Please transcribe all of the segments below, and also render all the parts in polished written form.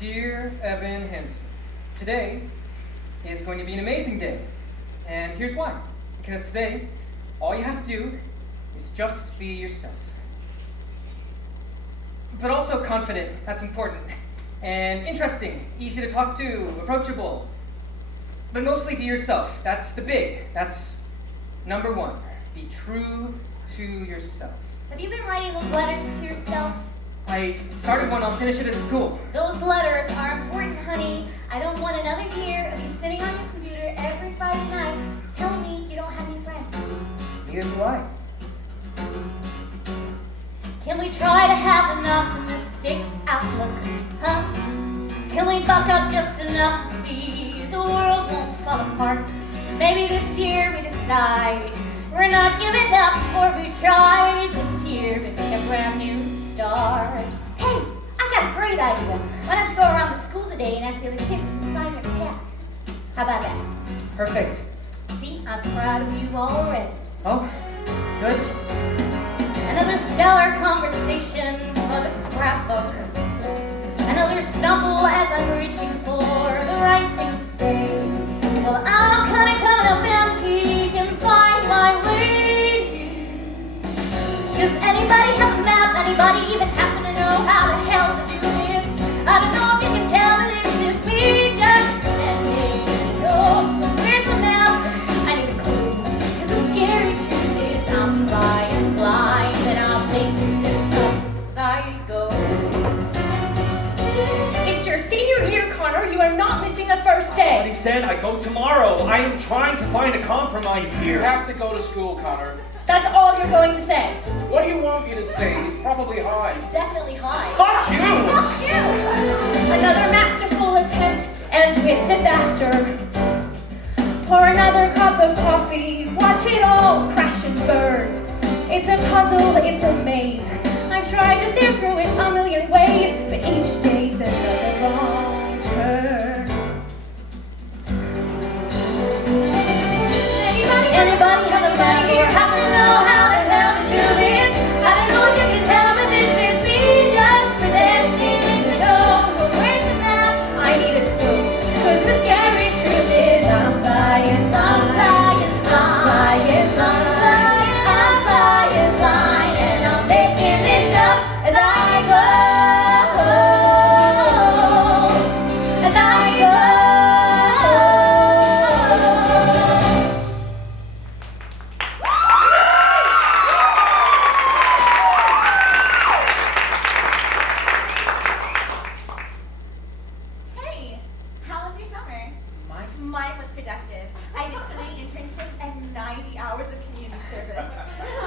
Dear Evan Hansen, today is going to be an amazing day. And here's why. Because today, all you have to do is just be yourself. But also confident, that's important. And interesting, easy to talk to, approachable. But mostly be yourself. That's that's number one. Be true to yourself. Have you been writing those letters to yourself? I started one, I'll finish it at school. Those letters are important, honey. I don't want another year of you sitting on your computer every Friday night telling me you don't have any friends. Neither do I. Can we try to have an optimistic outlook, huh? Can we buck up just enough to see the world won't fall apart? Maybe this year we decide we're not giving up before we try this year to make a brand new start. Hey, I got a great idea. Why don't you go around the school today and ask the other kids to sign their cast? How about that? Perfect. See, I'm proud of you already. Oh, good. Another stellar conversation for the scrapbook. Another stumble as I'm reaching for the right thing to say. Well, I'm kinda coming up empty, can find my way. Does anybody have a map? Anybody even happen to know how the hell to do this? I don't know if you can tell that this is me just pretending. Oh, so where's the map? I need a clue. 'Cause the scary truth is I'm flying blind and I'll make this up as I go. It's your senior year, Connor. You are not missing the first day. But he said I go tomorrow. I am trying to find a compromise You here. have to go to school, Connor. That's all you're going to say. What do you want me to say? He's probably high. It's definitely high. Fuck you! Fuck you! Another masterful attempt ends with disaster. Pour another cup of coffee, watch it all crash and burn. It's a puzzle, it's a maze. I've tried to steer through it a million ways, but each day's another wrong turn. Anybody have a map or happen to know how the hell to do this? I don't know if you can tell, but this is me just pretending to know. So where's the map? I need a clue. 'Cause the scary truth is I'm flying, I'm flying, I'm flying, I'm flying, I'm flying blind, and I'm making this up as I go, as I go. Hey, how was your summer? Mine was productive. I did 3 internships and 90 hours of community service.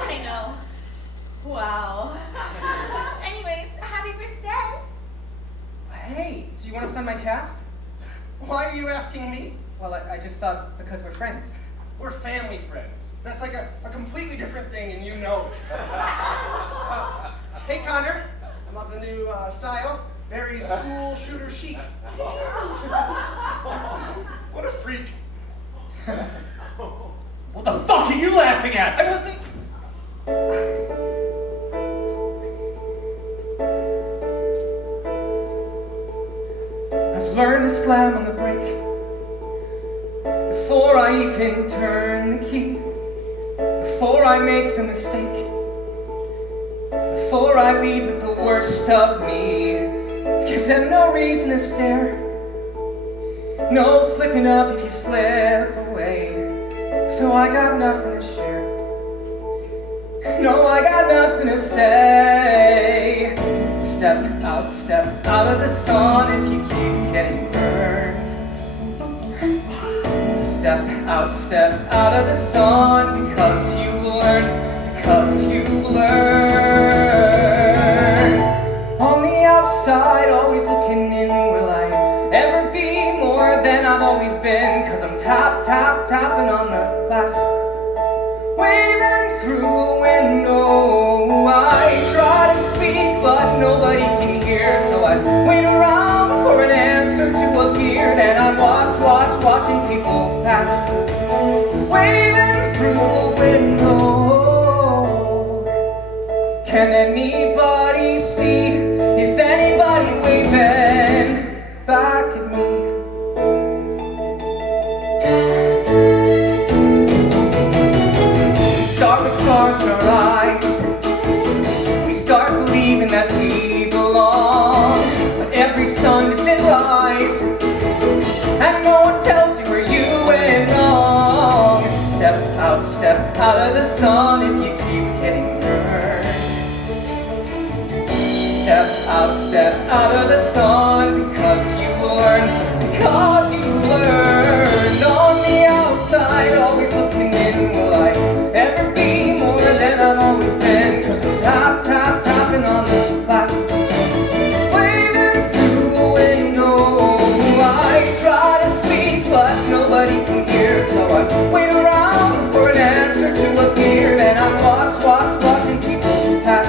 I know. Wow. Anyways, happy first day. Hey, do you want to sign my cast? Why are you asking me? Well, I just thought because we're friends. We're family friends. That's like a completely different thing, and you know it. Hey, Connor. I love the new style. Very school shooter chic. What a freak. What the fuck are you laughing at? I wasn't... I've learned to slam on the brake before I even turn the key, before I make the mistake, before I lead with the worst of me. Give them no reason to stare, no slipping up if you slip away. So I got nothing to share, no, I got nothing to say. Step out of the sun if you keep getting burned. Step out of the sun because you learn. On the outside, always looking in, will I ever be more than I've always been? 'Cause I'm tapping on the glass, waving through a window. I try to speak, but nobody can hear, so I wait around for an answer to appear. Then I watching people pass, waving through a window. Can anybody see? Is anybody waving? sun to sit rise, and no one tells you where you went wrong. Step out of the sun if you keep getting burned. Step out of the sun because you learned on the outside, always looking in. Will I ever be more than I've always been? Cause I'm tapping on the glass, waving through the window. I try to speak but nobody can hear, so I wait around for an answer to appear. Then I watching people pass,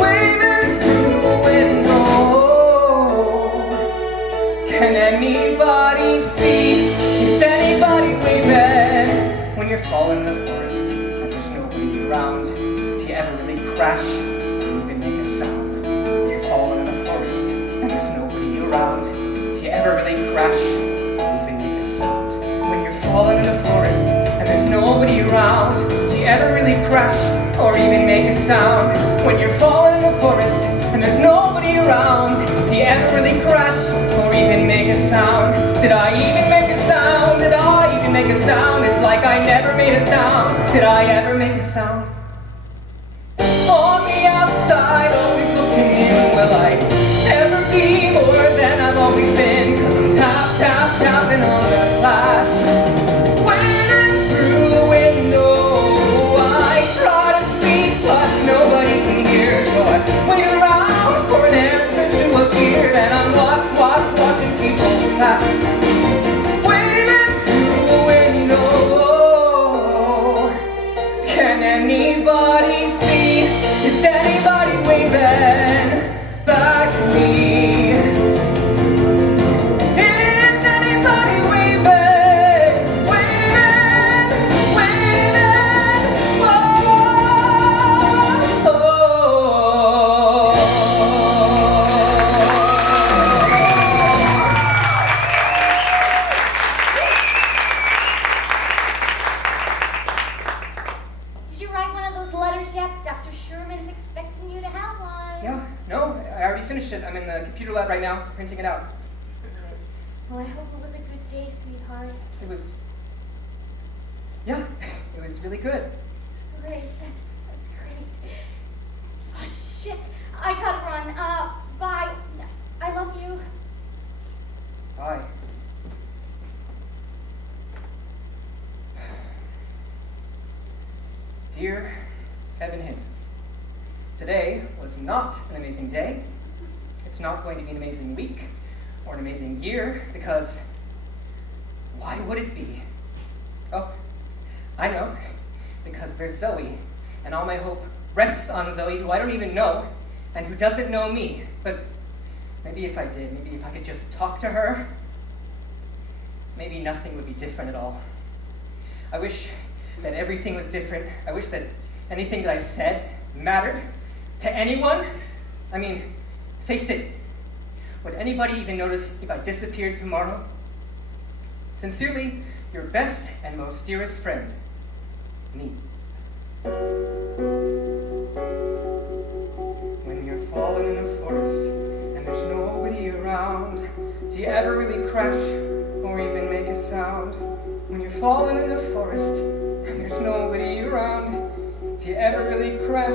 waving through the window. Can anybody see? Is anybody waving? When you're falling in the forest and there's nobody around, do you ever really crash or even make a sound? When you're falling in the forest and there's nobody around, do you ever really crash or even make a sound? When you're falling in the forest and there's nobody around, do you ever really crash or even make a sound? When you're falling in the forest and there's nobody around, do you ever really crash or even make a sound? Did I even make a sound? Did I even make a sound? It's like I never made a sound. Did I ever make a sound? On the outside, always looking in. Will I ever be more than I've always been? Cause I'm tapping on the glass, waving through the window. I try to speak but nobody can hear, so I wait around for an answer to appear. And I'm watching people pass, waving through the window. Can anybody see? Is anybody waving back at me? Is anybody waving? Did you write one of those letters yet? Dr. Sherman's expecting you to have one. Yeah, no, I already finished it. I'm in the computer lab right now, printing it out. Well, I hope it was a good day, sweetheart. It was, yeah, it was really good. Great, that's great. Oh, shit, I gotta run. Bye. I love you. Bye. Dear Evan Hansen, today was not an amazing day. It's not going to be an amazing week or an amazing year, because why would it be? Oh, I know, because there's Zoe, and all my hope rests on Zoe, who I don't even know, and who doesn't know me. But maybe if I did, maybe if I could just talk to her, maybe nothing would be different at all. I wish that everything was different. I wish that anything that I said mattered to anyone. I mean, face it, would anybody even notice if I disappeared tomorrow? Sincerely, your best and most dearest friend, me. When you're falling in the forest and there's nobody around, do you ever really crash or even make a sound? When you're falling in the forest and there's nobody around, do you ever really crash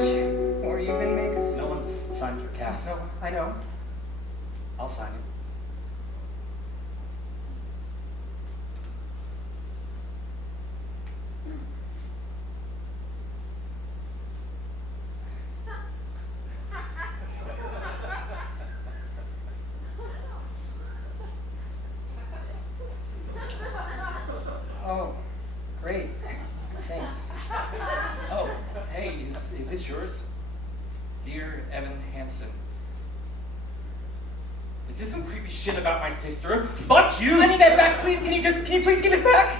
or even make a sound? No one's signed your cast. No, I know. I'll sign it. Oh, great. Thanks. Oh, hey, is this yours? Dear Evan Hansen. Is this some creepy shit about my sister? Fuck you! I need that back, please. Can you please give it back?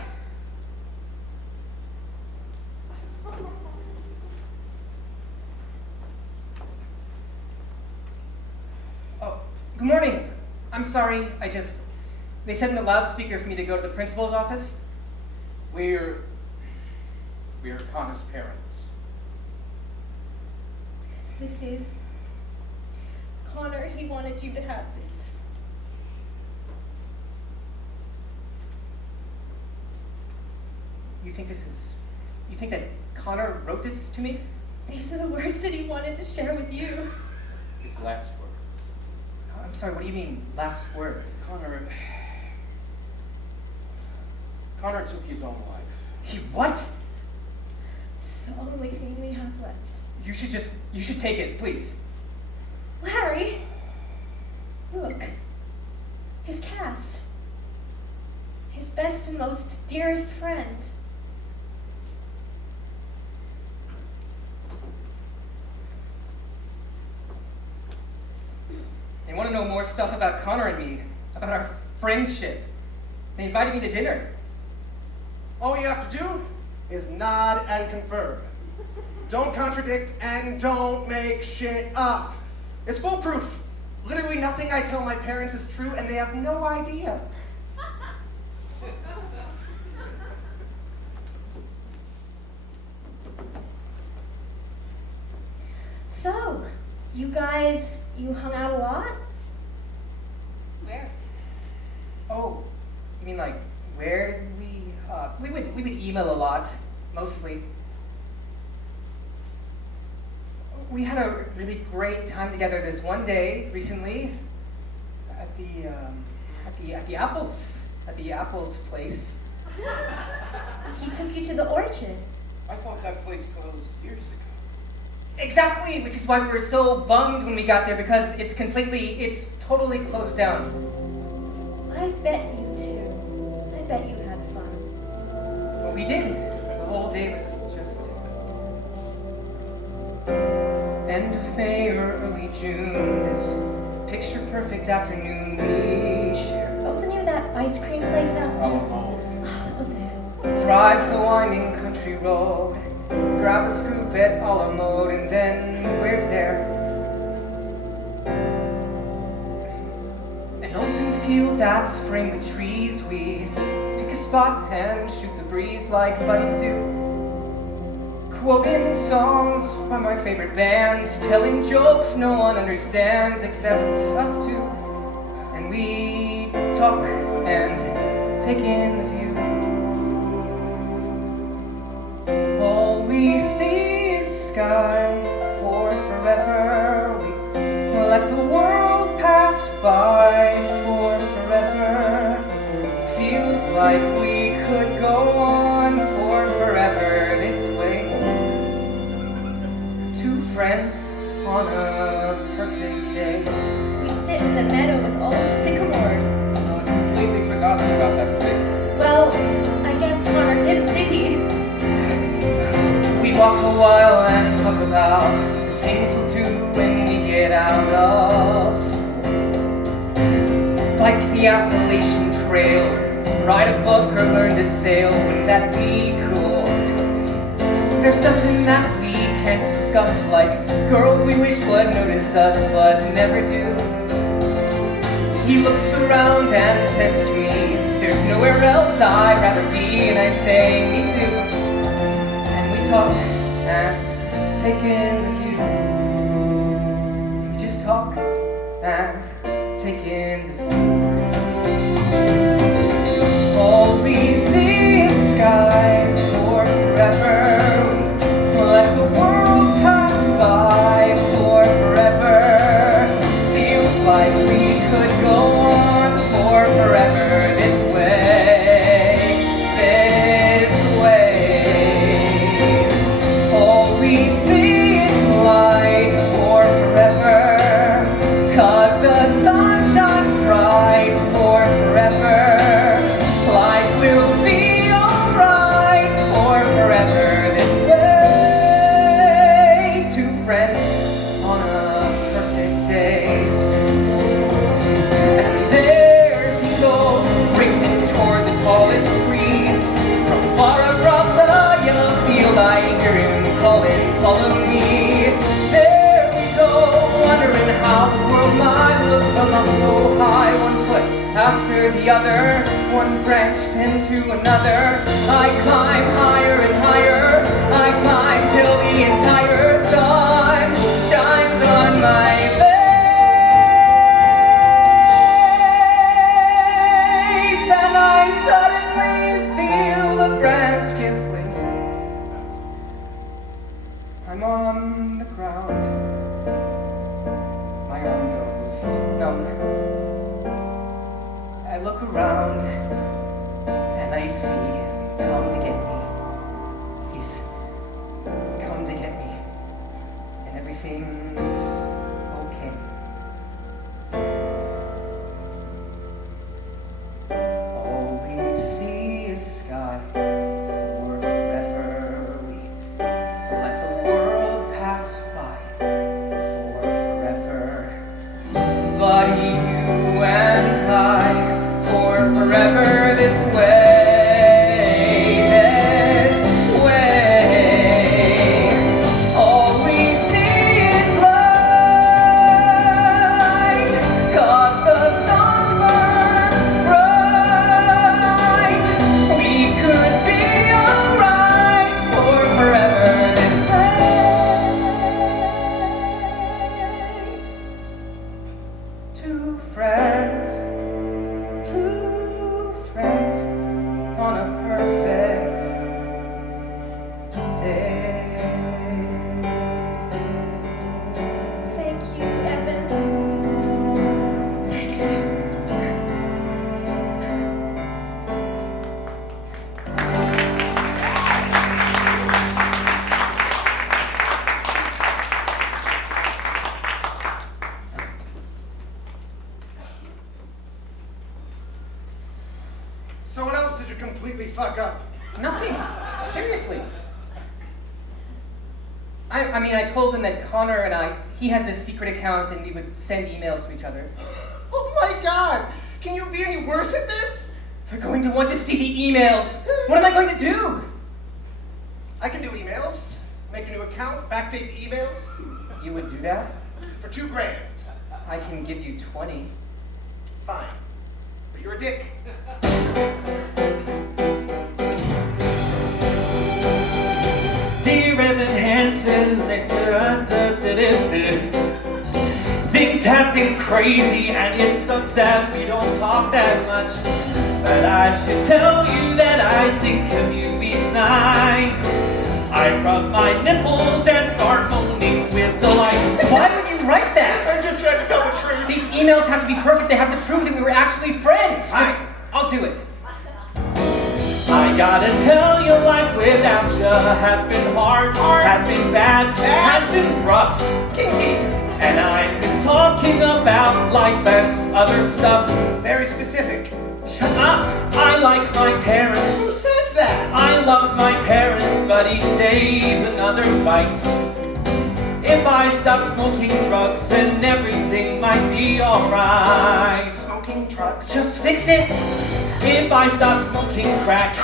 Oh, good morning. I'm sorry, they said in the loudspeaker for me to go to the principal's office. We're Connor's parents. This is Connor. He wanted you to have this. You think that Connor wrote this to me? These are the words that he wanted to share with you. His last words. I'm sorry, what do you mean, last words? Connor took his own life. He what? It's the only thing we have left. You should take it, please. Larry, look. His cast. His best and most dearest friend. They want to know more stuff about Connor and me, about our friendship. They invited me to dinner. All you have to do is nod and confirm. Don't contradict and don't make shit up. It's foolproof. Literally nothing I tell my parents is true, and they have no idea. So, you hung out a lot? Where? Oh, you mean like, where did we would email a lot, mostly. We had a really great time together this one day recently at the Apples place. He took you to the orchard. I thought that place closed years ago. Exactly, which is why we were so bummed when we got there, because it's totally closed down. I bet you too. I bet you had fun. Well, we did. The whole day was just end of May or early June, this picture-perfect afternoon we shared. What was the name of that ice cream place out there? Oh, Oh, that was it. Drive the winding country road, grab a scoop at a la mode, and then we're there. An open field that's framed with trees, we pick a spot and shoot the breeze like buddies do. Quoting songs from our favorite bands, telling jokes no one understands except us two. And we talk and take in the view. All we see is sky for forever. We let the world pass by for forever. Feels like we could go on for forever this way. Two friends on a perfect day. We'd sit in the meadow with old sycamores. I'd completely forgotten about that place. Well, I guess Connor didn't, did he? We walk a while and talk about the things we'll do when we get out of school. Bike the Appalachian Trail, write a book or learn to sail, wouldn't that be cool? There's nothing that we can't discuss, like girls we wish would notice us but never do. He looks around and says to me, there's nowhere else I'd rather be, and I say, me too. And we talk and take in the view. We just talk and take in the view. All we see is sky for forever. We let the world pass by for forever. Feels like we could go on for forever this way, this way. All we see is light for forever, 'cause the sun shines bright for forever. Life will be alright for forever this way. Two friends on a perfect day. And there he goes, racing toward the tallest tree. From far across a yellow field I hear him calling, follow me. There we go, wondering how the world might look from up so high. One foot after the other, one branch then to another. I climb higher and higher, I climb till the entire sun shines on my face. And I suddenly feel the branch give look around and I see him come to get me. He's come to get me, and everything's okay. All we see is sky for forever. We let the world pass by for forever. But you and I, for forever this way. So what else did you completely fuck up? Nothing. Seriously. I mean, I told him that Connor and he has this secret account and we would send emails to each other. Oh my god! Can you be any worse at this? They're going to want to see the emails. What am I going to do? I can do emails. Make a new account, backdate the emails. You would do that? For $2 grand. I can give you 20. Fine. But you're a dick. Dear Evan Hansen, things have been crazy and it sucks that we don't talk that much. But I should tell you that I think of you each night. I rub my nipples and start moaning with delight. Why would you write that? I'm just trying to tell the truth. These emails have to be perfect. They have to prove that we were actually friends. I'll do it. I gotta tell you, life without you has been hard, has been bad, has been rough. Kinky. And I miss talking about life and other stuff. Very specific. Shut up! I like my parents. Who says that? I love my parents, but each day's another fight. If I stop smoking drugs, then everything might be alright. Smoking drugs? Just fix it. If I stop smoking crack,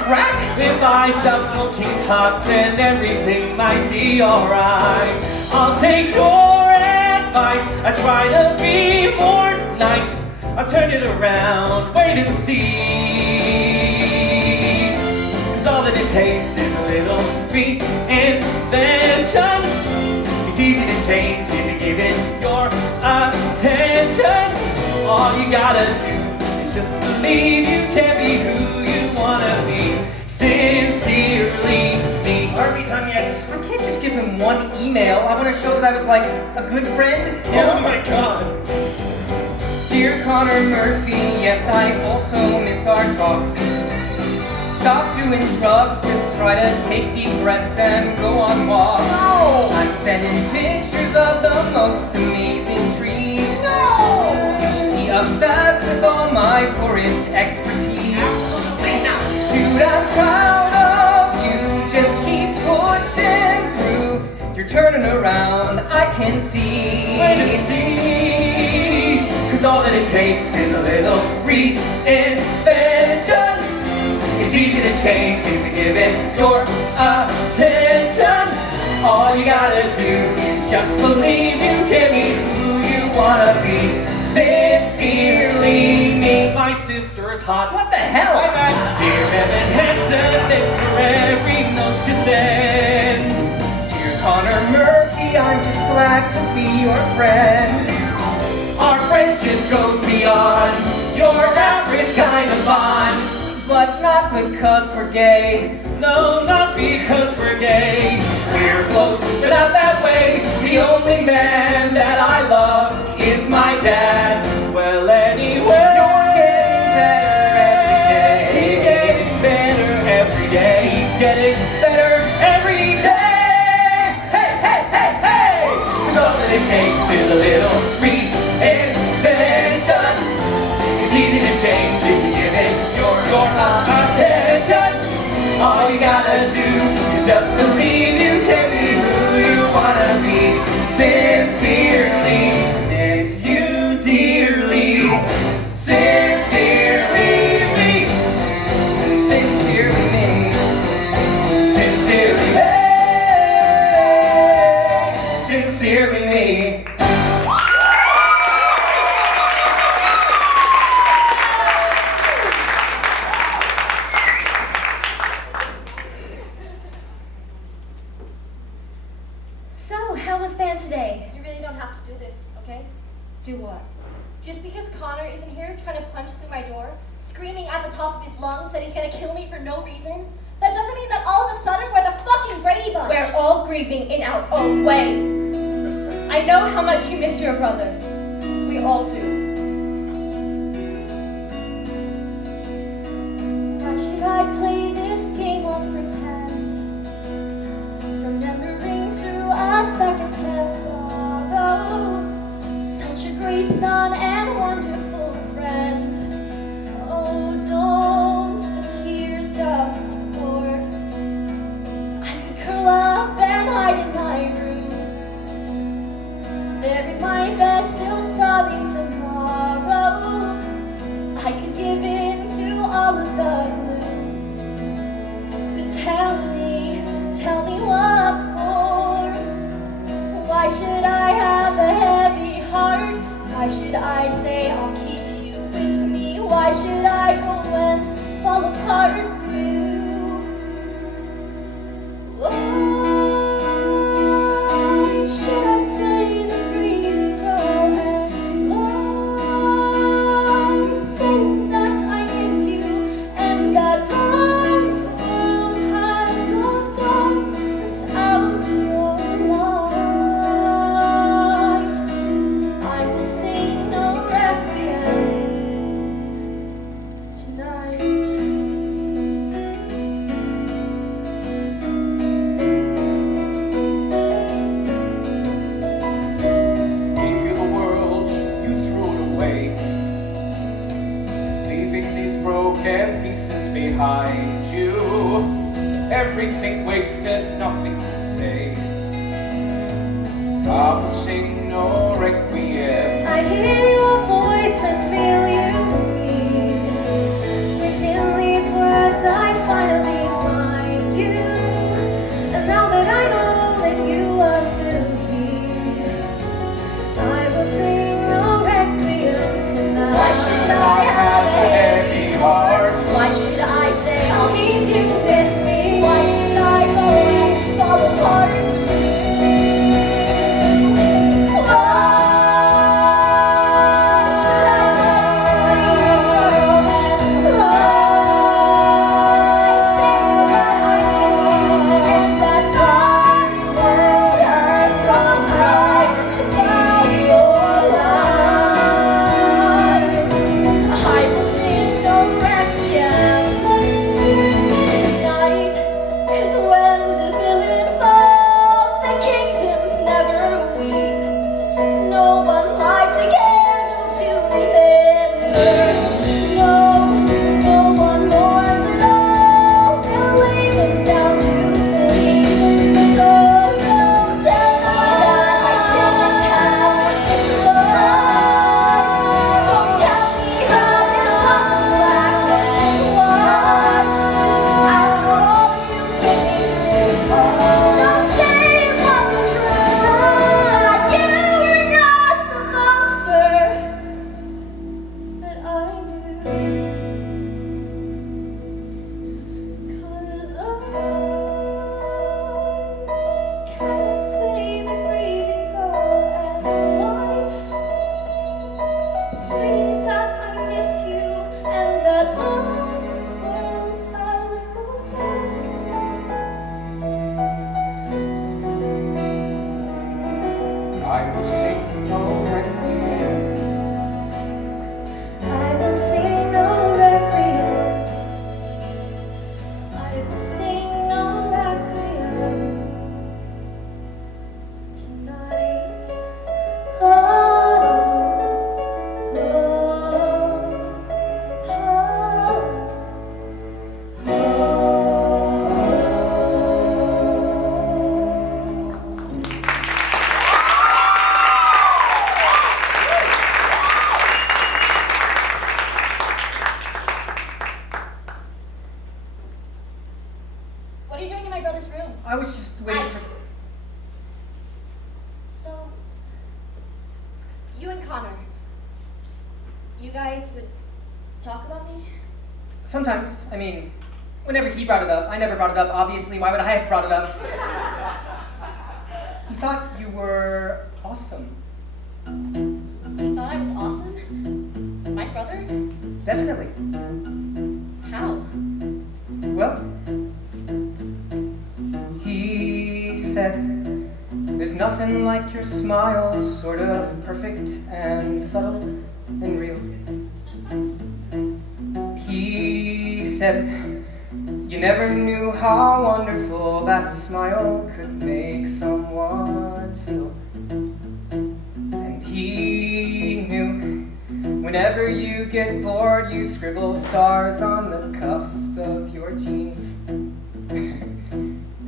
if I stop smoking pot, then everything might be alright. I'll take your advice, I try to be more nice. I'll turn it around, wait and see. 'Cause all that it takes is a little reinvention. It's easy to change if you give it your attention. All you gotta do is just believe you can be who you wanna be. Sincerely me. Are we done yet? I can't just give him one email. I want to show that I was like a good friend. Oh my god. Dear Connor Murphy, yes, I also miss our talks. Stop doing drugs, just try to take deep breaths and go on walks. No! I'm sending pictures of the most amazing trees. No! You'll be obsessed with all my forest expertise. Absolutely not. Dude, I'm proud of you, just keep pushing through. You're turning around, I can see. Wait and see. 'Cause all that it takes is a little reinvention. It's easy to change if you give it your attention. All you gotta do is just believe you can be who you wanna be. Sincerely me. My sister's hot. What the hell? My bad. Dear Evan Hansen, thanks for every note you send. Dear Connor Murphy, I'm just glad to be your friend. Our friendship goes beyond your average kind of bond. But not because we're gay. No, not because we're gay. We're close, but not that way. The only man that I love is my dad. Well, anyway, You're getting better change in the image your attention. All you gotta do is just believe you can be who you wanna be. Sincerely, miss you dearly. Sincerely me. Sincerely me. Sincerely me. Sincerely me. So, how was band today? You really don't have to do this, okay? Do what? Just because Connor isn't here trying to punch through my door, screaming at the top of his lungs that he's gonna kill me for no reason, that doesn't mean that all of a sudden we're the fucking Brady Bunch. We're all grieving in our own way. I know how much you miss your brother. We all do. Why should I play this game of pretend? Remembering through a second-hand sorrow, such a great son and wonderful friend. Oh, don't the tears just pour? I could curl up and hide in my room, there in my bed, still sobbing tomorrow. I could give in to all of the gloom. But tell me what for? Why should I have a heavy heart? Why should I say I'll keep you with me? Why should I go and fall apart for you? Why should I play the crazy girl and lie, saying that I miss you and that my world has gone dark without your light? I will sing no requiem tonight. Gave you the world, you threw it away, leaving these broken pieces behind you. Everything wasted, nothing to say. I will sing no requiem. I hear your voice and feel you breathe. Within these words I finally find you. And now that I know that you are still here, I will sing no requiem tonight. Why should I have a heavy heart? Why should I say I'll keep you with me? Why should I go and fall apart for you? Why should I let I was just waiting for... So, you and Connor, you guys would talk about me? Sometimes, I mean, whenever he brought it up. I never brought it up, obviously. Why would I have brought it up? He thought you were awesome. He thought I was awesome? My brother? Definitely. How? Well, he said, there's nothing like your smile, sort of perfect and subtle and real. He said, you never knew how wonderful that smile could make someone feel. And he knew whenever you get bored, you scribble stars on the cuffs of your jeans.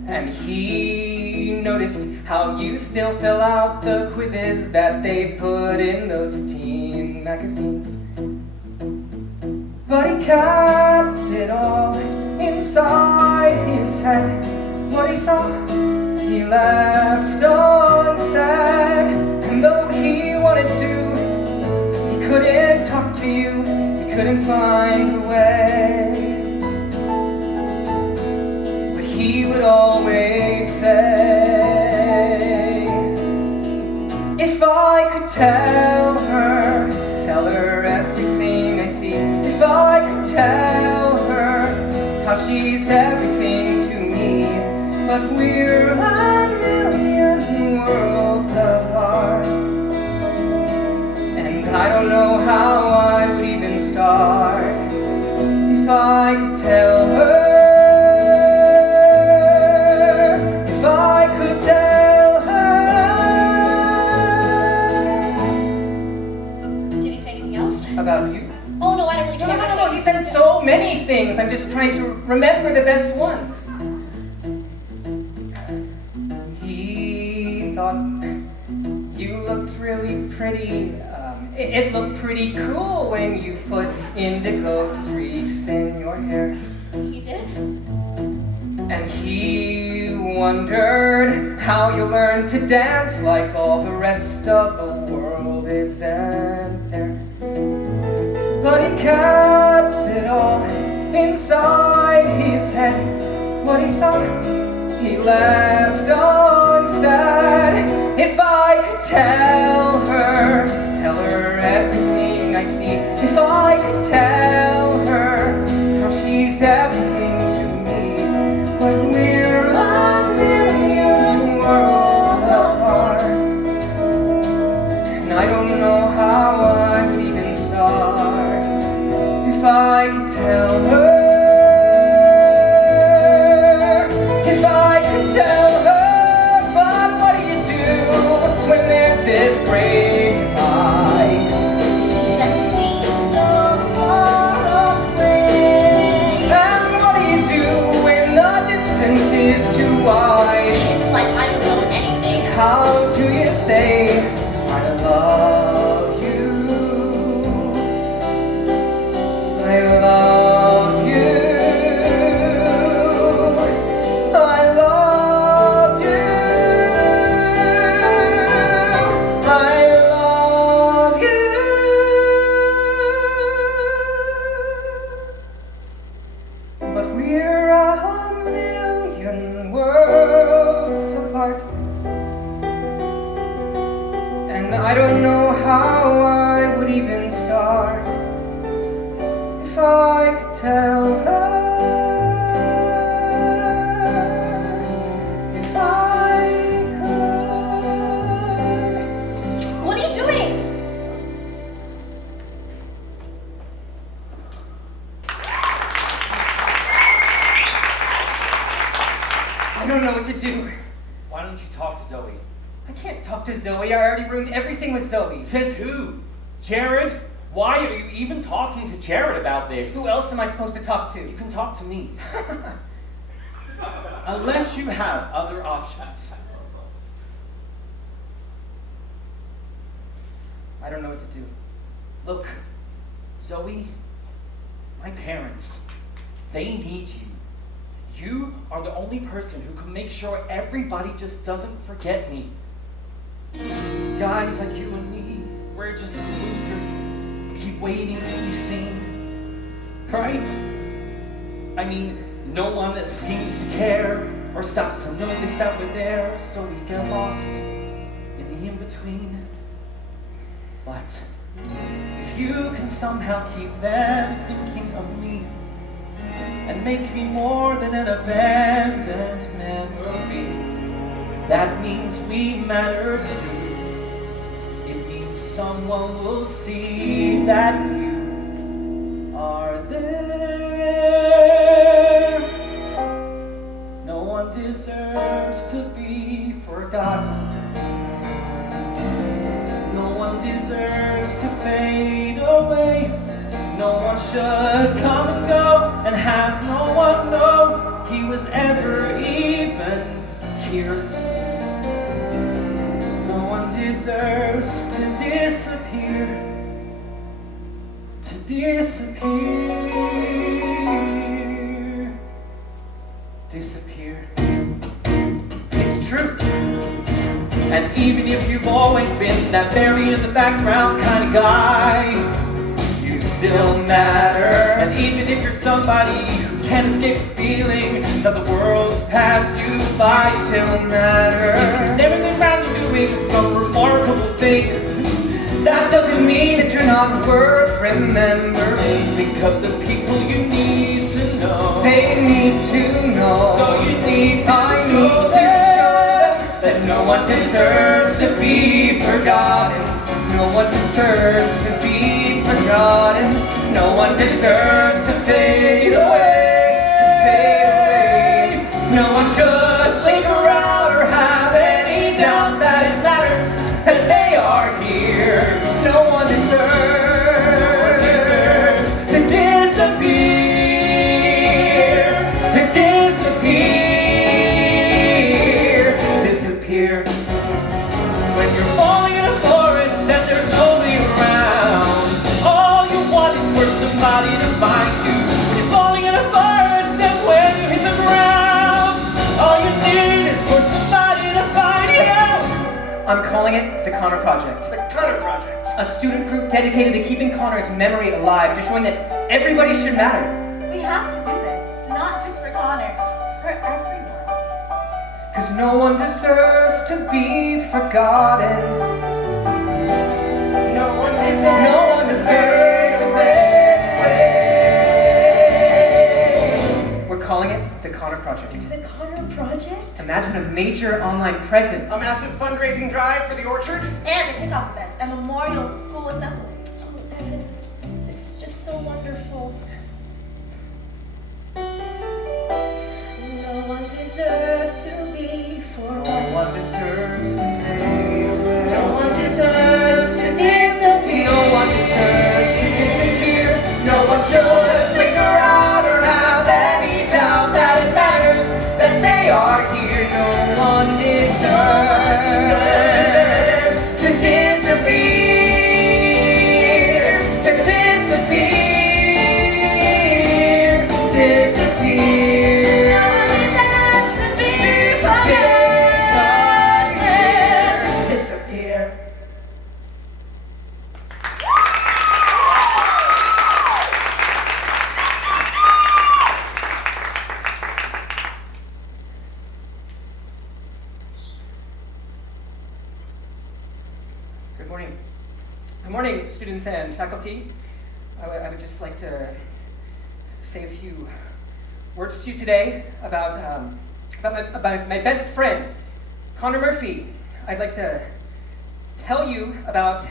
And he noticed how you still fill out the quizzes that they put in those teen magazines. But he kept it all inside his head. What he saw, he left unsaid. And though he wanted to, he couldn't talk to you, he couldn't find the way. But he would always say, if I could tell her everything I see. If I could tell her how she's everything to me. But we're a million worlds apart. And I don't know how I would even start if I could tell her. If I could tell her. Did he say anything else? About you? Oh no, I don't really care. No, he said so many things. I'm just trying to remember the best ones. He thought you looked really pretty. It looked pretty cool when you put indigo streaks in your hair. He did? And he wondered how you learned to dance like all the rest of the world isn't there. But he kept it all inside his head. What he saw, he left unsaid. If I could tell her everything I see. If I could tell her how she's everything to me. But we're a million worlds apart. And I don't know how I would even start if I could tell her. If I could tell her. But what do you do when there's this great divide? Just seems so far away. And what do you do when the distance is too wide? It's like I don't know anything. How do you say I love you? I love you. I love you. I love you. But we're a million worlds apart. And I don't know how I would even start if I could tell her. If I could. What are you doing? I don't know what to do. Why don't you talk to Zoe? I can't talk to Zoe. I already ruined everything with Zoe. Says who? Jared? Why are you even talking to Jared about this? Who else am I supposed to talk to? You can talk to me. Unless you have other options. I don't know what to do. Look, Zoe, my parents, they need you. You are the only person who can make sure everybody just doesn't forget me. Guys like you and me, we're just losers who keep waiting to be seen. Right? I mean, no one seems to care or stops to notice that we're there, so we get lost in the in-between. But if you can somehow keep them thinking of me and make me more than an abandoned memory, that means we matter too. It means someone will see that you are there. No one deserves to be forgotten. No one deserves to fade away. No one should come and go and have no one know he was ever even here. No one deserves to disappear. To disappear. Disappear. It's true. And even if you've always been that very in the background kind of guy, you still matter. And even if you're somebody who can't escape the feeling that the world's passed you by, still matter. If you've never been around doing some remarkable thing, that doesn't mean that you're not worth remembering. Think of the people you need to know. They need to know. So you need to show them that no one deserves to be forgotten. No one deserves to be forgotten. No one deserves to fade away. No one should flicker out or have any doubt that it matters that they are here. No one deserves to disappear. To disappear. Disappear. When you're falling in a forest and there's nobody around, all you want is for somebody to find you. When you're falling in a forest and when you hit the ground, all you need is for somebody to find you. I'm calling it the Connor Project. The Connor Project. A student group dedicated to keeping Connor's memory alive, to showing that everybody should matter. We have to do this, not just for Connor, for everyone. Cause no one deserves to be forgotten. No one deserves to fade away. We're calling it the Connor Project. The Connor Project? Imagine a major online presence. A massive fundraising drive for the orchard. And a kickoff event, a memorial school assembly. Oh, Evan, this is just so wonderful. No one deserves to be No forgotten. one deserves to fade away. No one deserves to disappear. No one deserves to disappear. No one should flicker out or have any doubt that it matters that they are here. No one deserves to disappear. To disappear. Disappear. No one deserves to be forgotten. Disappear. Good morning. Good morning, students and faculty. I would just like to say a few words to you today about my best friend, Connor Murphy. I'd like to tell you about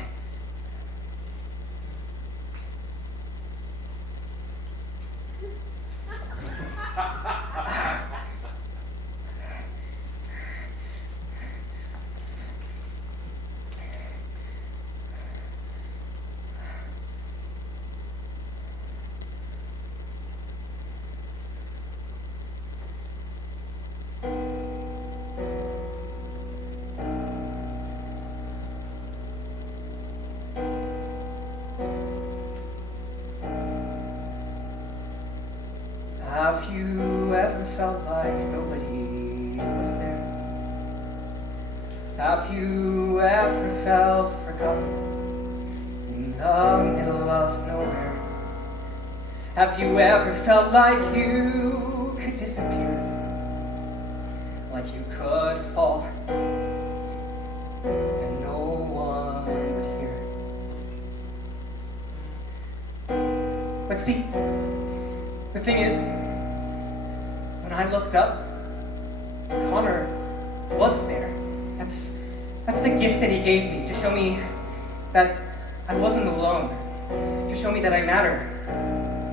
a few you ever felt like nobody was there? Have you ever felt forgotten in the middle of nowhere? Have you ever felt like you could disappear? Like you could fall and no one would hear? But see, the thing is, when I looked up, Connor was there. That's the gift that he gave me, to show me that I wasn't alone, to show me that I matter,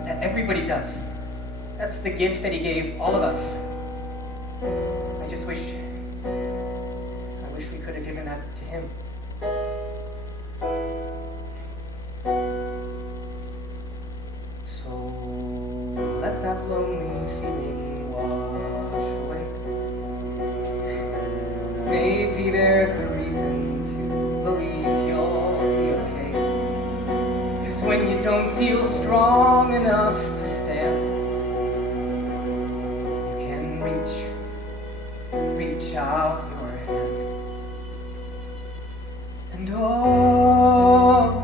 that everybody does. That's the gift that he gave all of us. I just wish we could have given that to him. So let that lonely feeling wash away. Maybe there's a reason to believe you'll be okay. 'Cause when you don't feel strong enough to stand, you can reach out your hand. And oh,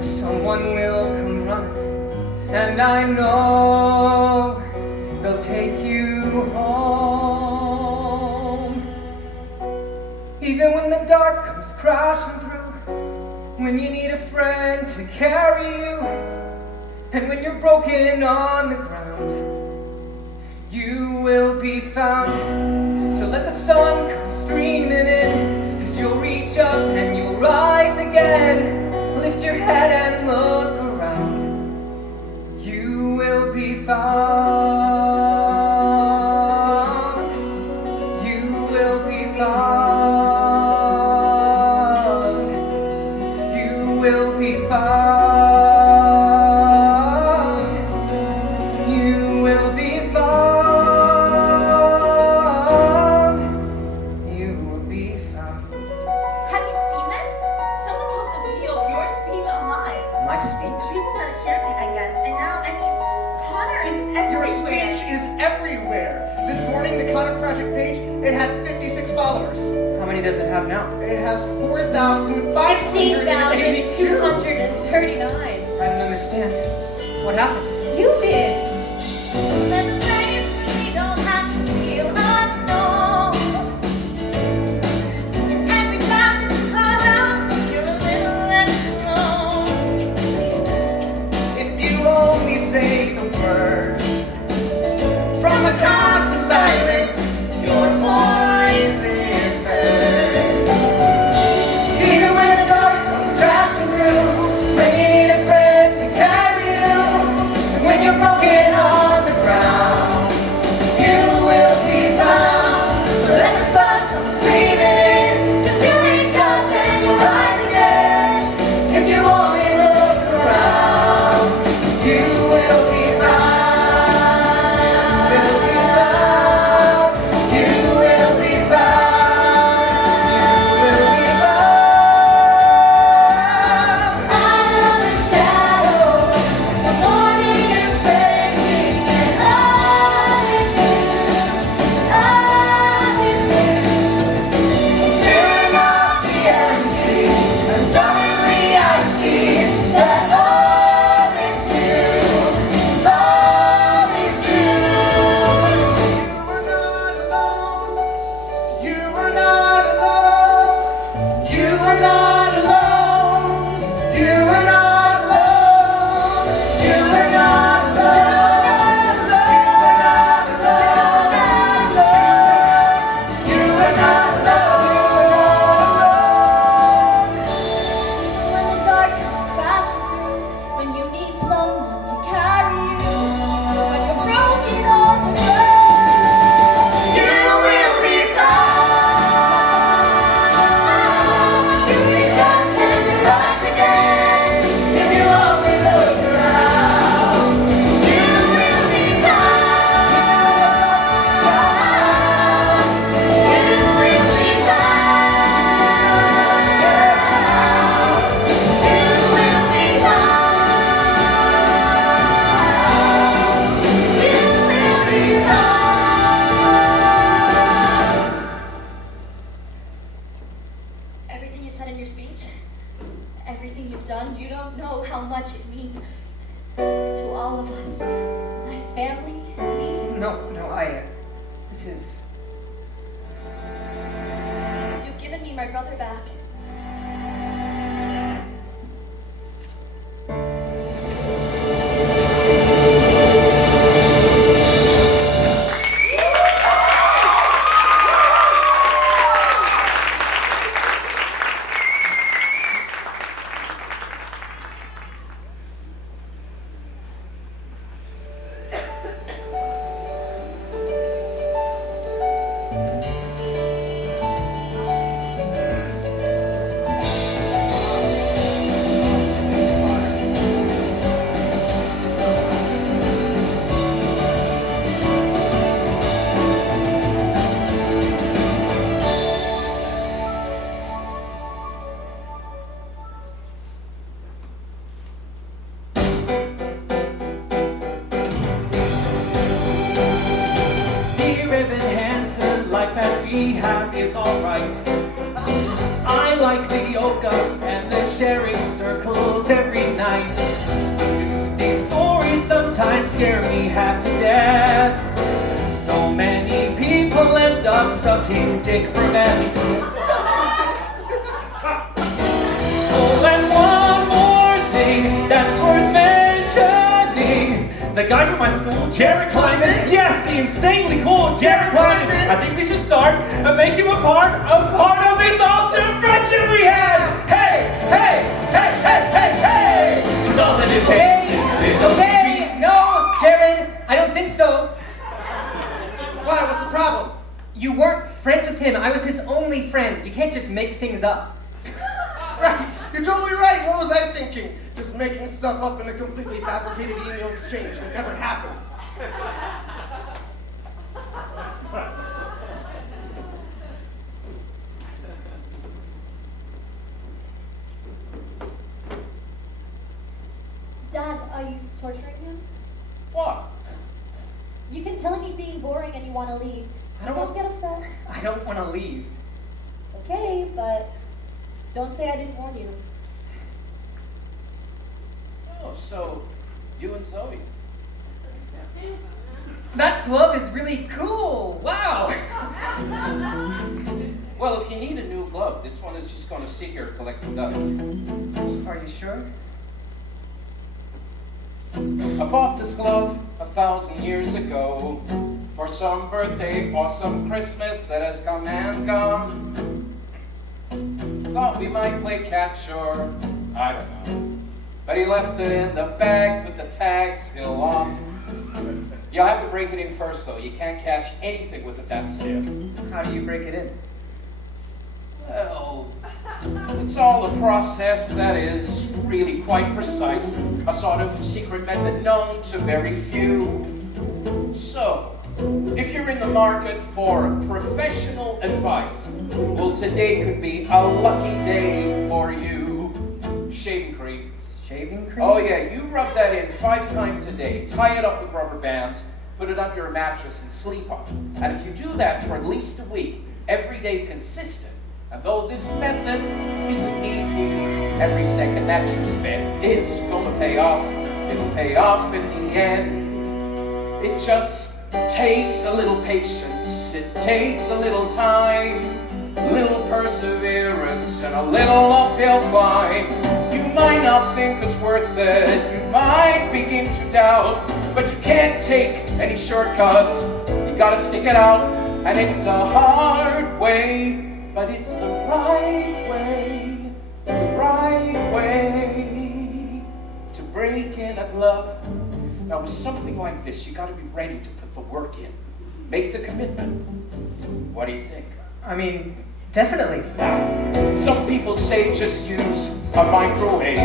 someone will come running, and I know they'll take you home. Even when the dark comes crashing through, when you need a friend to carry you, and when you're broken on the ground, you will be found. So let the sun come streaming in, 'cause you'll reach up and you'll rise again. Lift your head and look around. You will be found. You will be found. You will be found. You will be found. You will be found. Have you seen this? Someone posted a video of your speech online. My speech? People started sharing it, I guess. And now, I mean, Connor is Your everywhere. speech is everywhere. This morning, the Connor Project page, it had 56 followers. How many does it have now? It has 4,582. 16,239. I don't understand. What happened? You did. There's a place where we don't have to feel unknown. And every time that you call out, you're a little less alone. If you only say the word, from across the silence, your voice is heard. Even when the dark comes crashing through, when you need a friend to carry you, and when you're broken on the ground. of us. My family, me. No, this is... You've given me my brother back. EVAN Hansen, life at rehab is alright. I like the yoga and the sharing circles every night. Dude, these stories sometimes scare me half to death. So many people end up sucking dick for men. Oh, and one more thing that's worth mentioning. The guy from my school, Jared Kleinman. Yes, the insanely cool Jared Kleinman. I think we should start and make him a part of this awesome friendship we had. Hey, hey, hey, hey, hey, hey. It's all that it takes. Okay, no, Jared, I don't think so. Why? What's the problem? You weren't friends with him. I was his only friend. You can't just make things up. Right. You're totally right. What was I thinking? Just making stuff up in a completely fabricated email exchange that never happened. Dad, are you torturing him? What? You can tell him he's being boring and you want to leave. Don't get upset. I don't want to leave. Okay, but don't say I didn't warn you. Oh, so you and Zoe. That glove is really cool. Wow. Well, if you need a new glove, this one is just going to sit here collecting dust. Are you sure? I bought this glove 1,000 years ago for some birthday or some Christmas that has come and gone. Thought we might play catch or I don't know. But he left it in the bag with the tag still on. You'll have to break it in first though. You can't catch anything with it that stiff. How do you break it in? Well, it's all a process that is really quite precise. A sort of secret method known to very few. So, if you're in the market for professional advice, well, today could be a lucky day for you. Shaving cream. Shaving cream? Oh yeah, you rub that in 5 times a day, tie it up with rubber bands, put it under a mattress and sleep on it. And if you do that for at least a week, every day consistent, and though this method isn't easy, every second that you spend is gonna pay off. It'll pay off in the end. It just takes a little patience, it takes a little time, a little perseverance, and a little uphill climb. You might not think it's worth it, you might begin to doubt, but you can't take any shortcuts. You gotta stick it out, and it's the hard way. But it's the right way to break in a glove. Now with something like this, you gotta be ready to put the work in. Make the commitment. What do you think? I mean, definitely. Now, some people say just use a microwave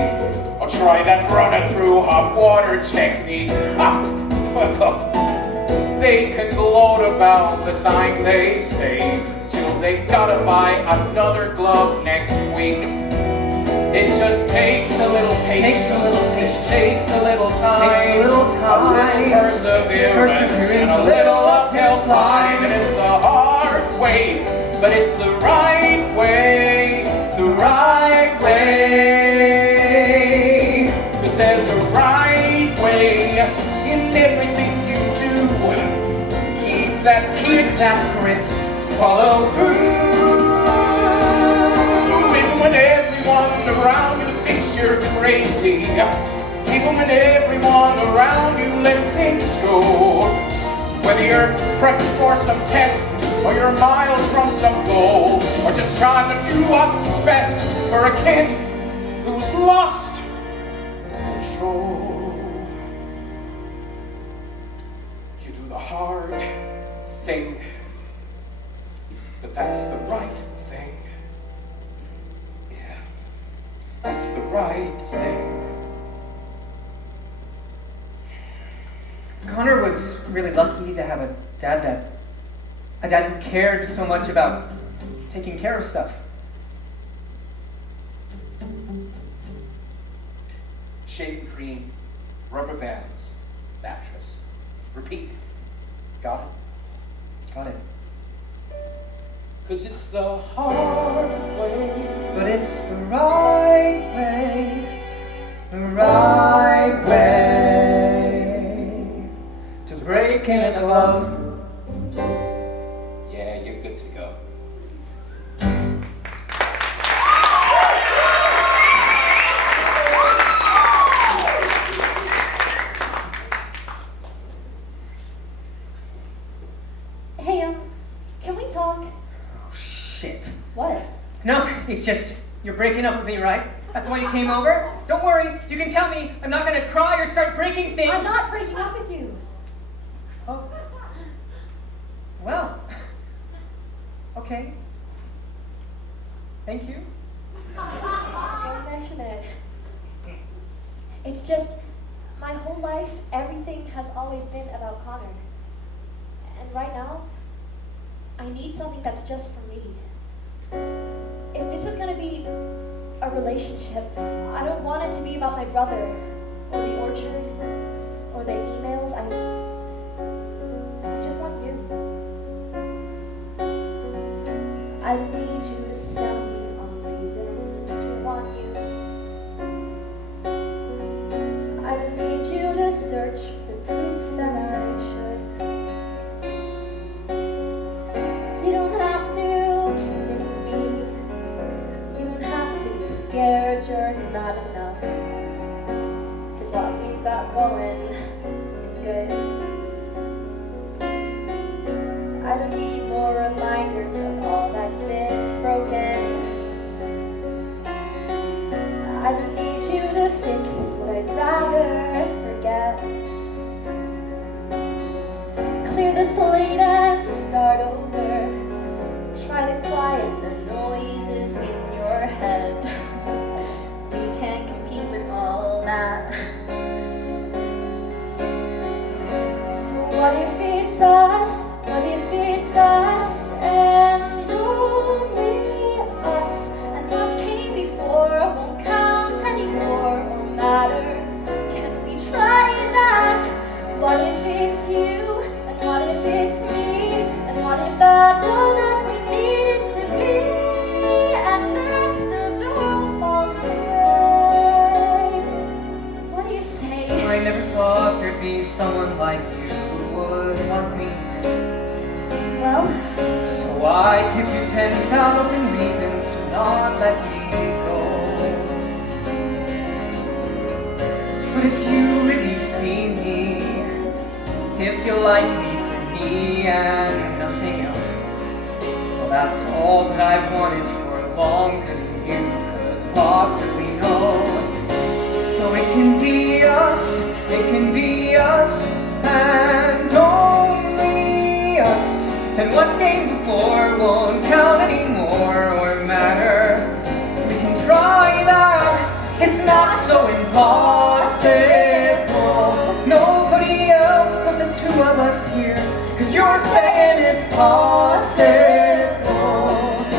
or try that run it through hot water technique. Well, they can gloat about the time they save till they gotta buy another glove next week. It just takes a little patience, it takes a little time, a little perseverance, and a little uphill climb, and it's the hard way, but it's the right way, the right way, 'cause there's a right way in everything you do. Keep that grit, follow through. Even when everyone around you thinks you're crazy, even when everyone around you lets things go. Whether you're prepping for some test, or you're miles from some goal, or just trying to do what's best for a kid who's lost control. You do the hard thing, but that's the right thing. Yeah, that's the right thing. Connor was really lucky to have a dad who cared so much about taking care of stuff. Shaving cream, rubber bands, mattress. Repeat. Got it? Got it. 'Cause it's the hard way. But it's the right way, the right way to break in a glove. Yeah, you're good to go. Hey, can we talk? Oh, shit. What? No, it's just, you're breaking up with me, right? That's why you came over? Don't worry, you can tell me I'm not gonna cry or start breaking things. I'm not breaking up with you. Oh. Well. Okay. Thank you. Don't mention it. It's just, my whole life, everything has always been about Connor. And right now, I need something that's just for me. If this is gonna be a relationship, I don't want it to be about my brother, or the orchard, or the emails. I just want you. I need you to sell me on reasons to want you. I don't need you to search for proof that I should. You don't have to convince me. You don't have to be scared you're not enough. 'Cause what we've got going is good. I don't need more reminders of all that's been broken. I don't need you to fix what I'd rather forget. Clear the slate and start over. Try to quiet the noises in your head. We can't compete with all that. So what if it's us? What if it's us and only us? And what came before won't count anymore or matter. Can we try that? What if it's you? And what if it's me? And what if that's all that we needed to be? And the rest of the world falls away. What do you say? I never thought there'd be someone like you who would want me. Well, So I give you 10,000 reasons to not let me go. But if you really see me, if you like me for me and nothing else, well, that's all that I've wanted for longer than you could possibly know. So it can be us, and only us. And what came before won't count anymore or matter. We can try that, it's not so impossible. Nobody else but the two of us here, 'cause you're saying it's possible.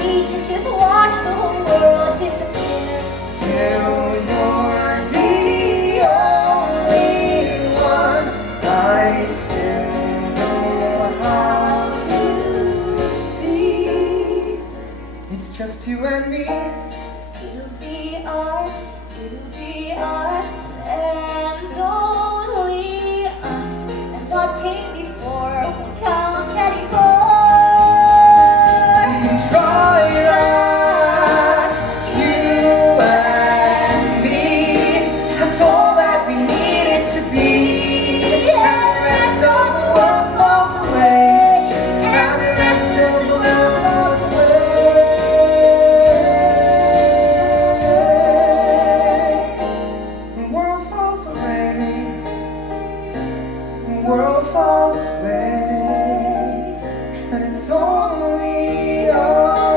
we can just watch the whole world disappear Till you're the only one I still know how to see. It's just you and me. It'll be us, and only world falls away, and it's only us.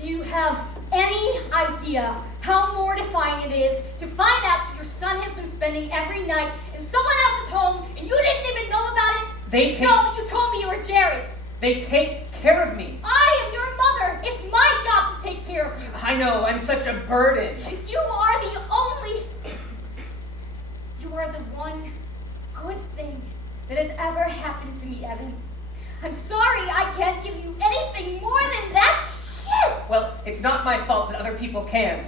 Do you have any idea how mortifying it is to find out that your son has been spending every night in someone else's home and you didn't even know about it? No, you told me you were Jared's. They take care of me. I am your mother. It's my job to take care of you. I know, I'm such a burden. You are the only... You are the one good thing that has ever happened to me, Evan. I'm sorry I can't give you anything more than that shit. Well, it's not my fault that other people can.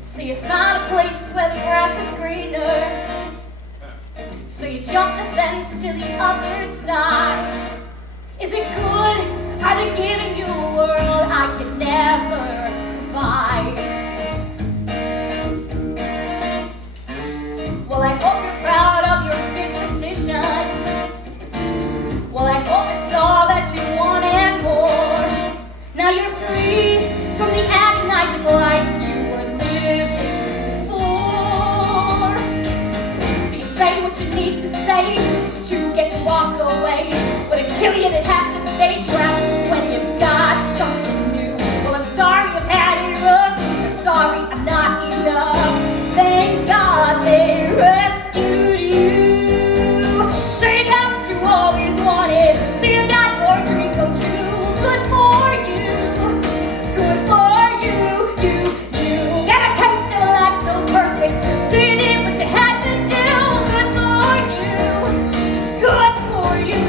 So you found a place where the grass is greener. So you jump the fence to the other side. Is it good? Are they giving you a world I can never provide? Well, I hope you're proud of your big decision. Well, I hope it's all that you want and more. Now you're free from the agonizing life you were living before. So you say what you need to say, but you get to walk away. Would it kill you to have to stay trapped when you've got something new? Well, I'm sorry I've had it rough. I'm sorry I'm not enough. Thank God they rescued you. So you got what you always wanted. So you got your dream come true. Good for you. Good for you. You got a taste of life so perfect. So you did what you had to do. Good for you. Good for you.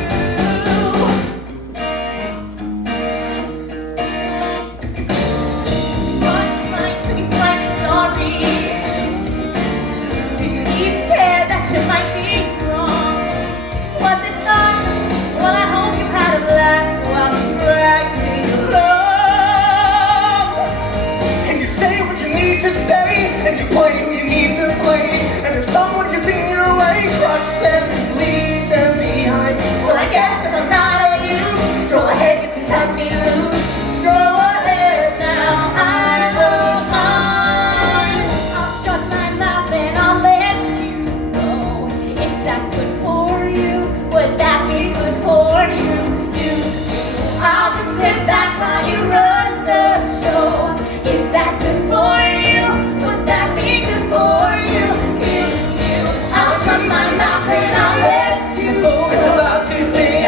What's mine to be slightly sorry? Do you even care that you might be wrong? Was it fun? Well, I hope you had a blast while you dragged me along. And you say what you need to say, and you play who you need to play. And if someone gets in your way, crush them, leave them behind. Well, I guess if I'm not on you, go ahead, you can cut me loose. Go ahead now, I don't mind. I'll shut my mouth and I'll let you go. Is that good for you? Would that be good for you? I'll just sit back while you run the show. Is that good for you? Would that be good for you? I'll shut my mouth and I'll let you go. It's about to sing.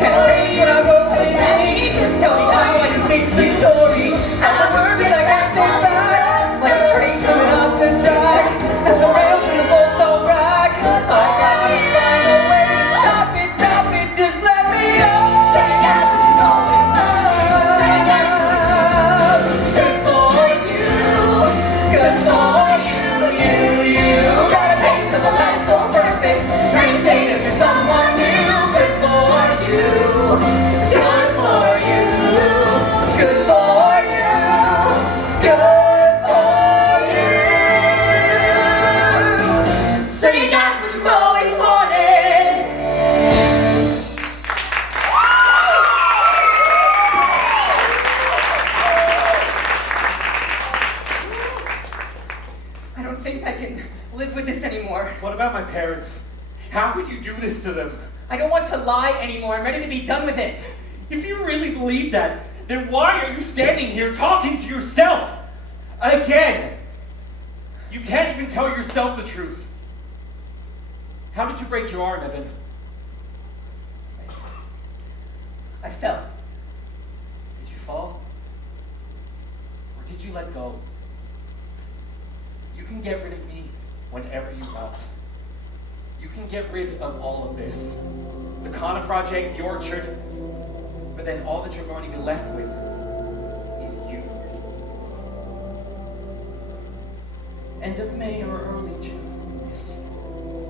Can't erase what I wrote with me. Tell me how you think the story. All the words that I can't take back, like a train coming off the track. As the rails and the bolts all crack, I gotta find a way to stop it, just let me go. Good for you, good for you. Got a taste of a life so perfect. Same thing as you're someone new. Good for you, good for you, good for you, good for you. So you got what you've always wanted. I don't think I can live with this anymore. What about my parents? How could you do this to them? I don't want to lie anymore. I'm ready to be done with it. If you really believe that, then why are you standing here talking to yourself? Again! You can't even tell yourself the truth. How did you break your arm, Evan? I fell. Did you fall? Or did you let go? You can get rid of me whenever you want. You can get rid of all of this. The Kana Project, the orchard, but then all that you're going to be left with is you. End of May or early June, this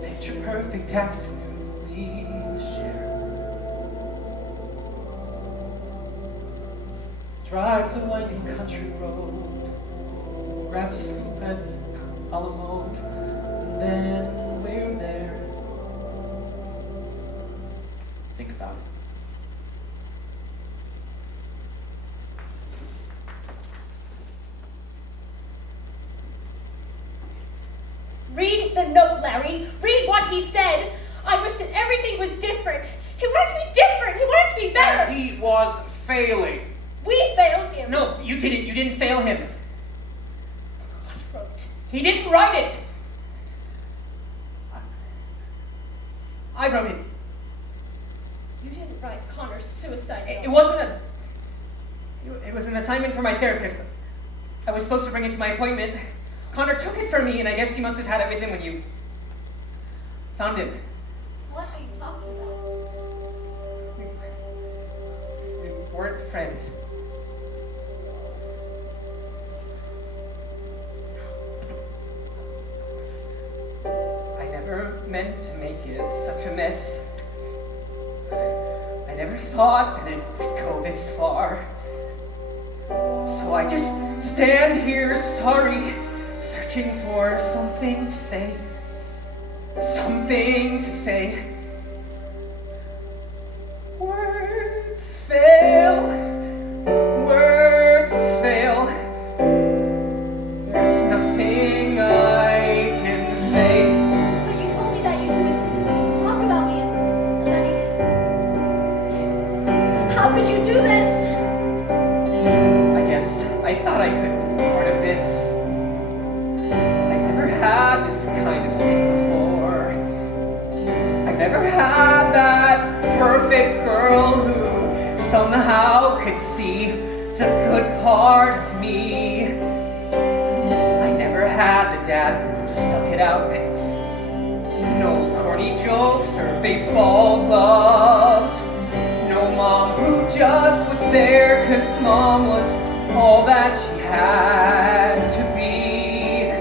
picture perfect afternoon. we share. Drive the winding country road, grab a scoop at Alamo, and then we're there. Think about it. Read the note, Larry. Read what he said. I wish that everything was different. He wanted to be different. He wanted to be better. And he was failing. We failed him. No, you didn't. You didn't fail him. I wrote. He didn't write it. I wrote it. You didn't write Connor's suicide note. It wasn't a... It was an assignment for my therapist. I was supposed to bring it to my appointment. Connor took it from me, and I guess you must have had everything when you found him. What are you talking about? We weren't friends. I never meant to make it such a mess. I never thought that it would go this far. So I just stand here sorry, searching for something to say. Something to say. Words fail. Words fail. There's nothing I can say. But you told me that you didn't talk about me and letting it. How could you do this? I guess I thought I could be part of this. I've never had this kind of thing before. I've never had that perfect girl who somehow could see the good part of me. I never had the dad who stuck it out. No corny jokes or baseball gloves. No mom who just was there 'cause mom was all that she had to be.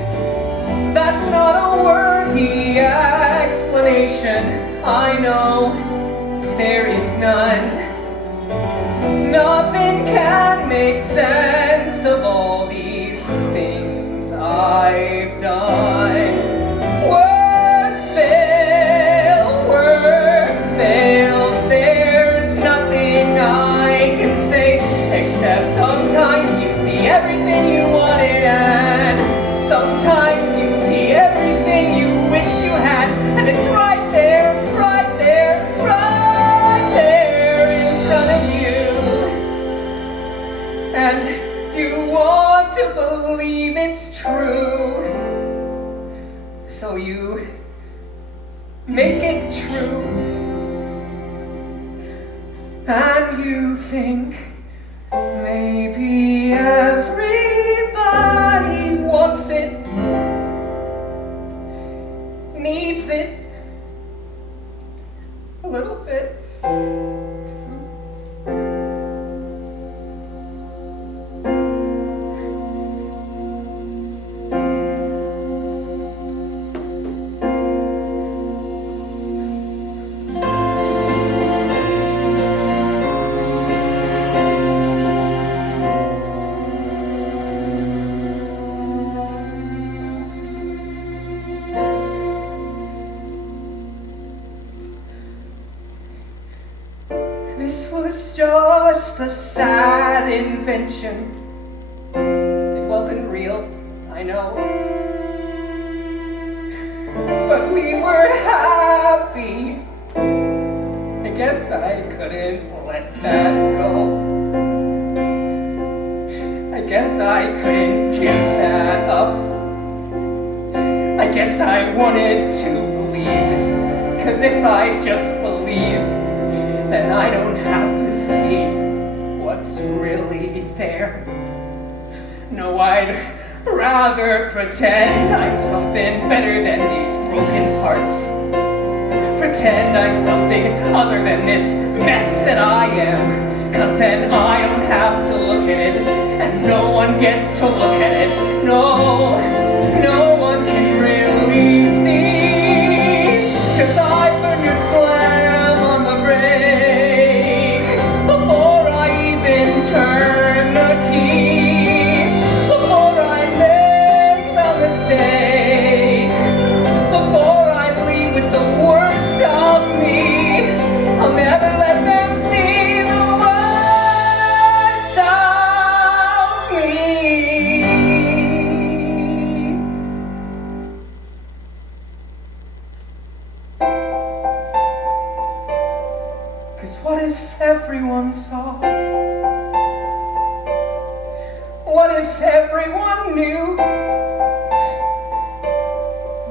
That's not a worthy explanation. I know there is none. Nothing can make sense of all these things I've done. Words fail, words fail. There's nothing I can say except sometimes you see everything you wanted and sometimes you see everything you wish you had, and it's right there, right there, right there in front of you. And you want to believe it's true, so you make it true. And you think maybe everybody wants it, needs it a little bit too. This was just a sad invention. It wasn't real, I know. But we were happy. I guess I couldn't let that go. I guess I couldn't give that up. I guess I wanted to believe. 'Cause if I just believe, then I don't have to see what's really there. No, I'd rather pretend I'm something better than these broken parts. Pretend I'm something other than this mess that I am. 'Cause then I don't have to look at it, and no one gets to look at it. No, no one can really see. 'Cause I've learned to slash what if everyone saw? What if everyone knew?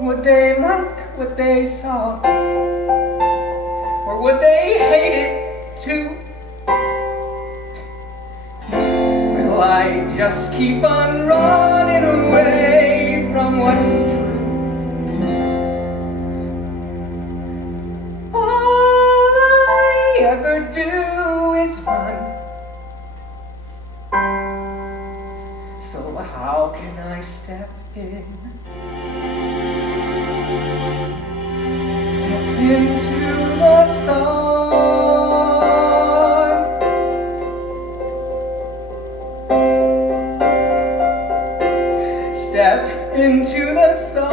Would they like what they saw? Or would they hate it too? Will I just keep on running away from what's true? All I ever do is run. So how can I step in? Step into the sun. Step into the sun.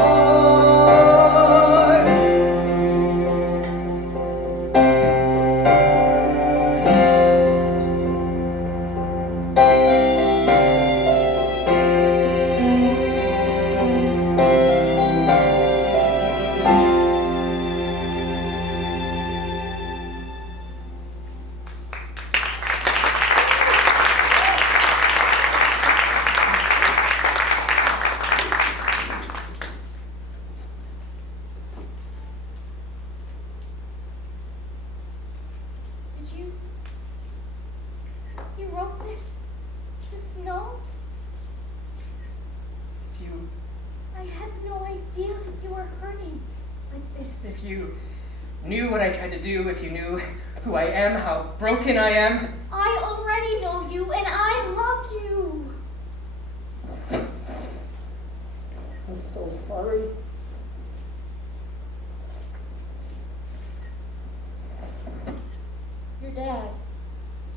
You wrote this note? I had no idea that you were hurting like this. If you knew what I tried to do, if you knew who I am, how broken I am. I already know you, and I love you. I'm so sorry. Your dad.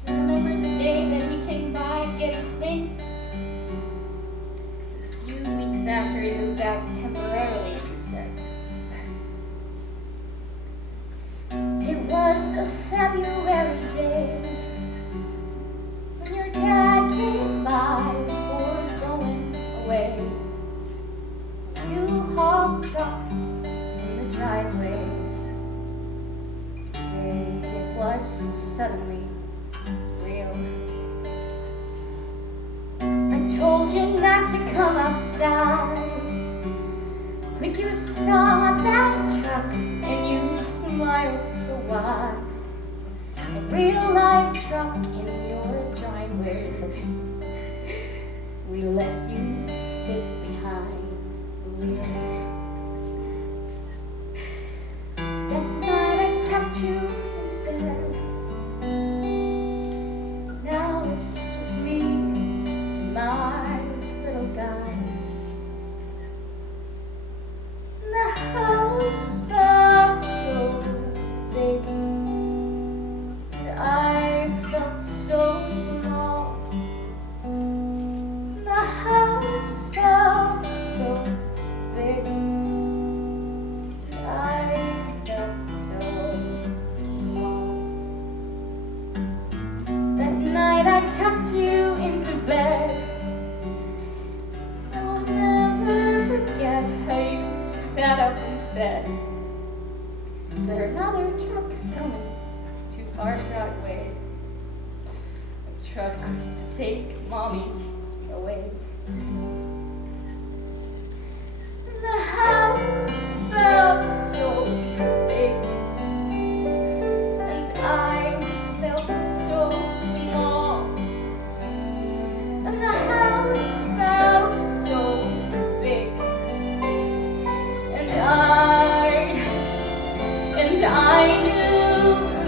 Do you remember the day that he came by to get his things? It was a few weeks after he moved out temporarily, he said. It was a February day when your dad came by before going away. You hopped up in the driveway. The day it was suddenly real. I told you not to come outside, but you saw that truck and you smiled so wide. A real life truck in your driveway. We let you sit behind the wheel. That night I tucked you into bed. Now it's just me and my little guy. The house felt so big, and I felt so small. The house felt so big, and I felt so small. That night I tucked you into bed. I'll never forget how you sat up and said, "Is there another truck coming to our driveway? A truck to take Mommy away." The house felt so big, and I felt so small. And the house felt so big, and I knew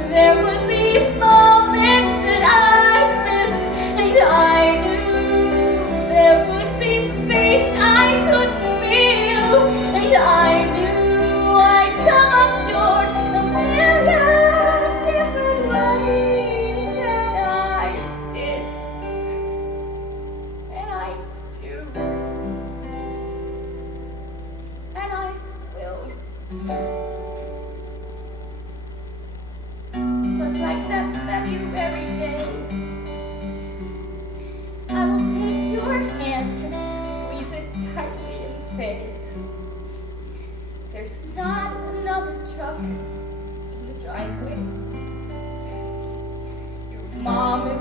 there would be moments that I'd miss, and I knew there would be space I couldn't feel, and I knew I'd come up short a million different ways, and I did, and I do, and I will. But like that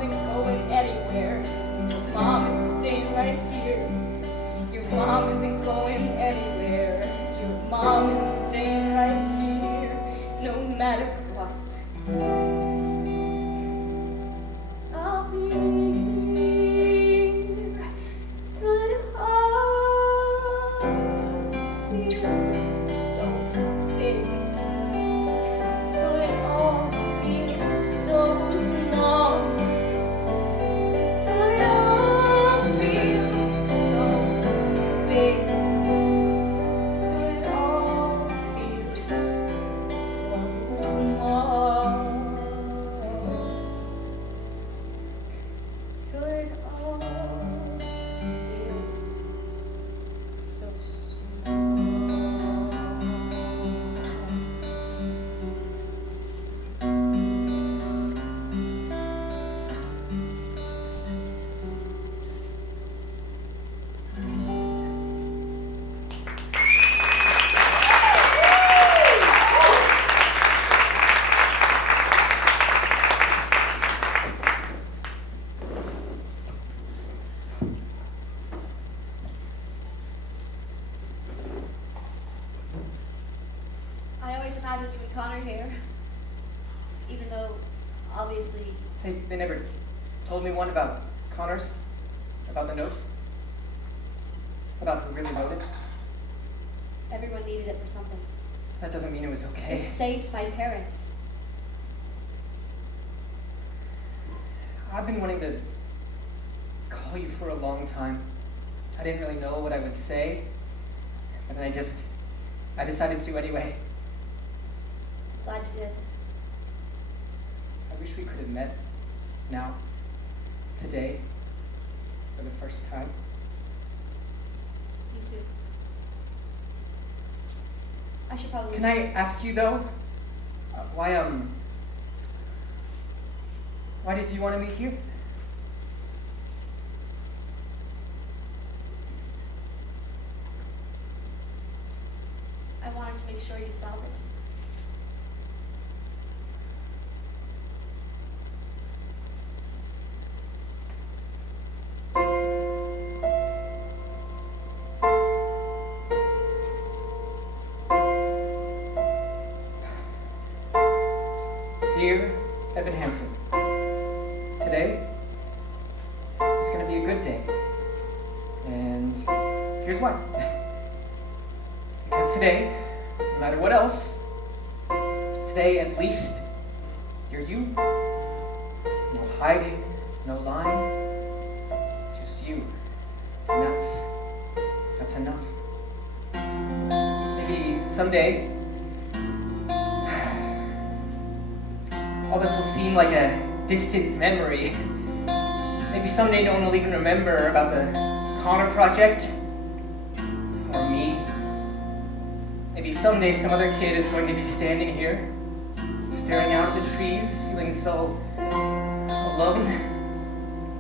isn't going anywhere. Your mom is staying right here. Your mom isn't going anywhere. Your mom is staying right here, no matter what. I'll be here till it all feels so big, till it all feels so small, till it all feels so big, till it all feels so small, till it all feels so small. I always imagined you and Connor here, even though, obviously, They never told me one about Connor's, about the note, about who really wrote it. everyone needed it for something. That doesn't mean it was okay. It saved my parents. I've been wanting to call you for a long time. I didn't really know what I would say, and then I decided to anyway. Glad you did. I wish we could have met now, today, for the first time. Me too. I should probably... Can I ask you though, why did you want to meet here? I wanted to make sure you saw this. Dear Evan Hansen, today is going to be a good day. And here's why. Because today, no matter what else, today at least you're you. No hiding, no lying, just you. And that's enough. Maybe someday, all this will seem like a distant memory. Maybe someday no one will even remember about the Connor project, or me. Maybe someday some other kid is going to be standing here, staring out at the trees, feeling so alone,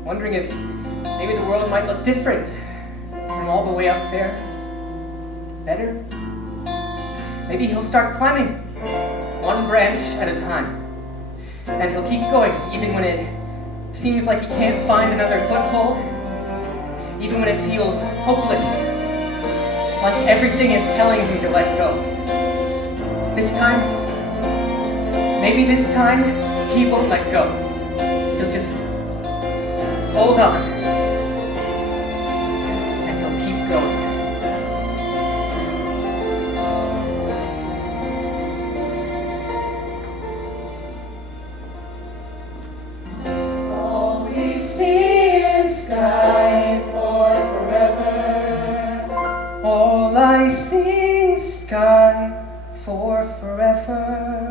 wondering if maybe the world might look different from all the way up there. Better? Maybe he'll start climbing, one branch at a time. And he'll keep going, even when it seems like he can't find another foothold, even when it feels hopeless, like everything is telling him to let go. This time, maybe this time, he won't let go. He'll just hold on, and he'll keep going. All we see is sky for forever. All I see is sky for forever.